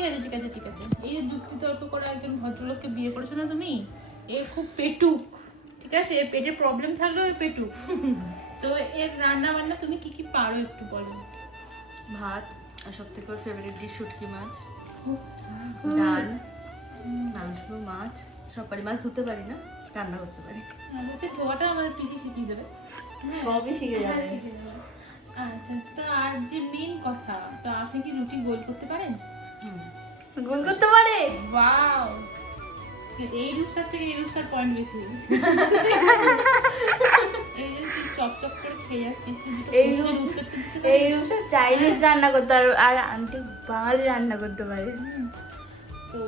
ঠিক আছে ঠিক আছে। এই যে যুক্তি তর্ক করে একজন ভদ্রলোককে বিয়ে করেছো না তুমি, এ খুব পেটুক, ঠিক আছে? এর পেটের প্রবলেম থাকলেও এ পেটুক। তো এর রান্না বান্না তুমি কি কি পারো একটু বলো। ভাত, আর সব থেকে ওর ফেভারিট ডিশ শুটকি মাছ, ডাল, মাংস, মাছ সব পারি। মাছ ধুতে পারি না, রান্না করতে পারি। সে ধোয়াটা আমাদের পিসি শিখিয়ে দেবে। সবই শিখে হ্যাঁ, যাবে। শিখে যাবে। আচ্ছা, তো আর যে মেন কথা, তো আপনি কি রুটি গোল করতে পারেন? গোল করতে পারে। ওয়াও, এই রূপসার থেকে এই রূপসার পয়েন্ট বেশি। এই যে তুই চপচপ করে খেয়ে যাচ্ছিস, তুই দুটো এই প্রশ্নের রূপ- উত্তর তো দিতে এই পারিস। রূপসা চাইনিজ রান্না করতে পারে, আর আন্টি বাঙালি রান্না করতে পারে। তো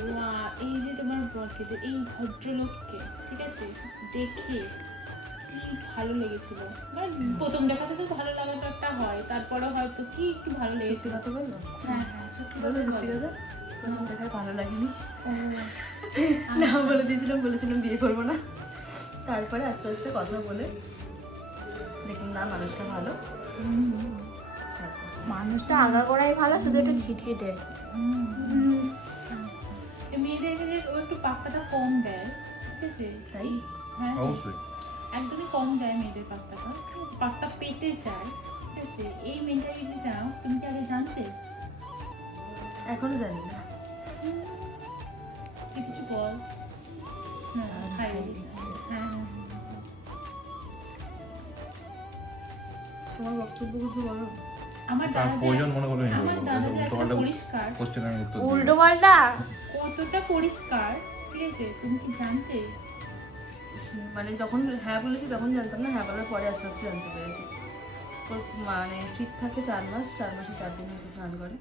এই যে তোমার বরকে, তো এই ভদ্রলোককে, ঠিক আছে, দেখে কি ভালো লেগেছিল? মানে প্রথম দেখাতে তো ভালো লাগাটা একটা হয়, তারপরে হয়তো কি একটু ভালো সত্যি লেগেছিল? কথা বললো? হ্যাঁ হ্যাঁ, সত্যি বলো কথা সত্যি বলো। কথা। প্রথম দেখায় ভালো লাগেনি, ও, না বলেছিলাম বিয়ে করবো না। তারপরে আস্তে আস্তে কথা বলে দেখলাম না, মানুষটা ভালো। মানুষটা আগাগোড়াই ভালো, শুধু একটু খিটখিটে। এই মেয়েদেরকে যে ও একটু পাত্তাটা কম দেয়, ঠিক আছে? তাই? হ্যাঁ, অবশ্যই। একদমই কম দেয় মেয়েদের পাত্তাটা, ঠিক আছে? পাত্তা পেতে চায়, ঠিক আছে? এই মেন্টালিটিটা তুমি কি আগে জানতে? এখনো জানি না। কি কিছু বল না, খাইয়ে দিই। হ্যাঁ হ্যাঁ, তোমার বক্তব্য কিছু বলো। আমার তার দাদা প্রয়োজন মনে করলে যে, আমার দাদা যে এত উল্টোপাল্টা পরিষ্কার, কোশ্চেন আমি উত্তর দিই। উল্টো পাল্টা। কতটা পরিষ্কার, ঠিক আছে? তুমি কি জানতে? মানে যখন হ্যাঁ বলেছি তখন জানতাম না, হ্যাঁ বলার পরে আস্তে আস্তে জানতে পেরেছি। ওর মানে শীত থাকে 4 মাস, 4 মাসে 4 দিন হয়তো স্নান করে।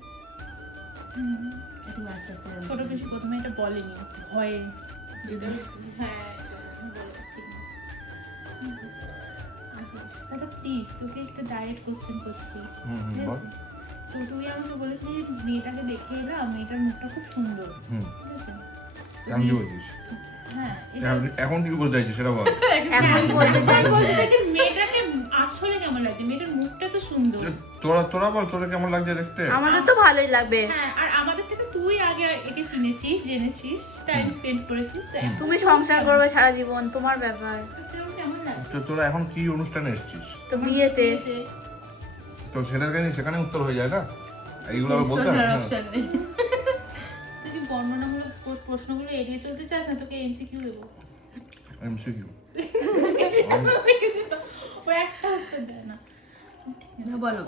এটা আমি আস্তে আস্তে জানতে ছোট পেরেছি। বেশি প্রথমে এটা বলেনি, ভয়ে যেটা, হ্যাঁ বলে ঠিক না। আচ্ছা, দাদা প্লিজ তোকে একটা ডাইরেক্ট কোশ্চেন করছি, ঠিক বল। আছে? তো তুই আমাকে বলেছিলি মেয়েটাকে দেখে এলাম, মেয়েটার মুখটা খুব সুন্দর, হুম, ঠিক আছে? এখন কি বলছিস? হ্যাঁ, এটা এখন কি বলতে চাইছিস সেটা বল। এখন বলতে আমি বলতে চাইছি মেয়েটাকে আসলে কেমন লাগছে, মেয়েটার মুখটা তো সুন্দর। তোরা বল, তোরা কেমন লাগছে দেখতে? আমাদের তো ভালোই লাগবে। হ্যাঁ, আর আমাদের থেকে তুই আগে একে চিনেছিস, জেনেছিস, টাইম স্পেন্ড করেছিস, তো এখন তুমি সংসার করবে সারা জীবন, তোমার ব্যাপার। তোর কেমন লাগছে? তো তোরা এখন কি অনুষ্ঠানে এসেছিস? তো বিয়েতে বিয়েতে? তো সেখানে উত্তর হয়ে যায় না, এইগুলো আবার বলতে হবে না। অপশন নেই। তুই কি বর্ণনামূলক প্রশ্নগুলো এড়িয়ে চলতে চাস, না তোকে এমসিকিউ দেবো? এমসিকিউ। ও একটা উত্তর দেয় না। বলো,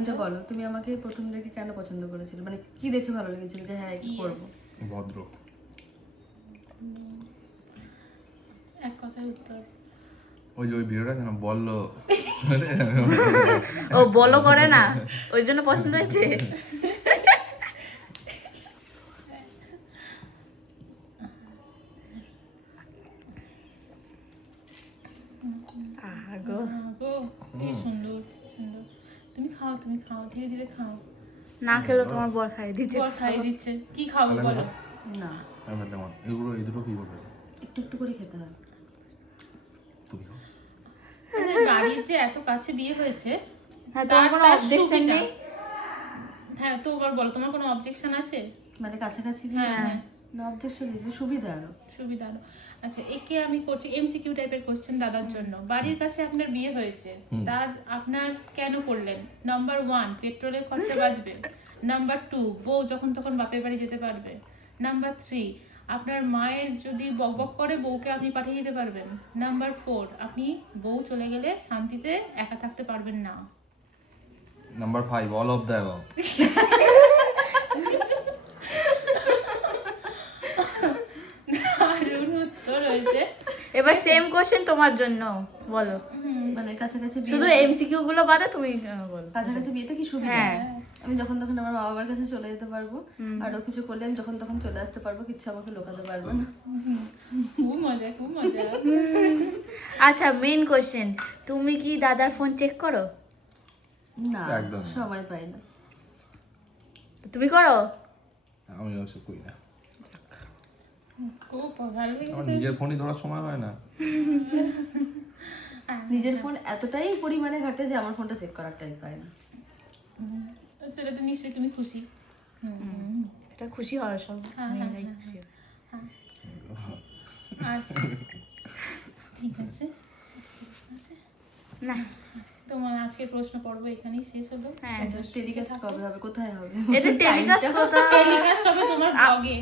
এটা বলো, তুমি আমাকে প্রথম দেখে কেন পছন্দ করেছিলে? মানে কি দেখে ভালো লেগেছিল যে হ্যাঁ কি করবো? ভদ্র। এক কথায় উত্তর। ওই যে ওই ভিডিওটা কেন বললো, ও বলো করে না, ওই জন্য পছন্দ হয়েছে। আগো গো, কি সুন্দর সুন্দর। তুমি খাও ধীরে ধীরে খাও। না খেলেও তোমার বর খাইয়ে দিচ্ছে। বর খাইয়ে দিচ্ছে, কি খাবো বলো? না, এগুলো এই দুটো কি করবে? একটু একটু করে খেতে হয়। তুমি খাও। বাড়ির যে এত কাছে বিয়ে হয়েছে, হ্যাঁ, তোমার কোনো তার অবজেকশন সুবিধা। নেই? হ্যাঁ, তো এবার বলো তোমার কোনো অবজেকশন আছে? মানে কাছাকাছি হ্যাঁ হ্যাঁ, না, অবজেকশন নেই, সুবিধা আরো। সুবিধা আরো। আচ্ছা, একে আমি করছি এমসিকিউ টাইপের কোশ্চেন দাদার জন্য। বাড়ির কাছে আপনার বিয়ে হয়েছে, তার আপনার কেন করলেন? নাম্বার 1, পেট্রোলের খরচা বাঁচবে। নাম্বার 2, বউ যখন তখন বাপের বাড়ি যেতে পারবে। নাম্বার 3, আপনার মায়ের যদি বকবক করে বউকে আপনি পাঠিয়ে দিতে পারবেন। নাম্বার 4, আপনি বউ চলে গেলে শান্তিতে একা থাকতে পারবেন না। Number 5, all of the above. দারুণ উত্তর হয়েছে। এবার সেম কোশ্চেন তোমার জন্য, বলো। মানে কাছাকাছি শুধু বিয়ে, এমসিকিউ গুলো বাদে তুমি বলো। কাছাকাছি বিয়েতে কি সুবিধা? হ্যাঁ। আমি যখন তখন আমার মা বাবার কাছে চলে যেতে পারবো, আর ও কিছু করলে আমি যখন তখন চলে আসতে পারবো, কিচ্ছু আমাকে লোকাতে পারবে না। খুব মজা খুব মজা। আচ্ছা, মেইন কোশ্চেন, তুমি কি দাদার ফোন চেক করো? না, একদম না। সময় পাই না। তুমি করো? আমি অবশ্য করি না, খুব ভালো লেগেছে। আমার নিজের ফোনই ধরার সময় হয় না। নিজের ফোন এতটাই পরিমাণে ঘাটে যে আমার ফোনটা চেক করার টাইম পায় না। সেটা তো নিশ্চয়ই তুমি খুশি। এটা খুশি হওয়ার সব হ্যাঁ, মেয়েরাই হ্যাঁ, খুশি হয়। আচ্ছা ঠিক আছে আচ্ছা, না তোমার আজকের প্রশ্ন পর্ব এখানেই শেষ হলো। হ্যাঁ এটা টেলিকাস্ট কবে হবে, কোথায় হবে? এটা টেলিকাস্ট কথা টেলিকাস্ট হবে তোমার ব্লগে।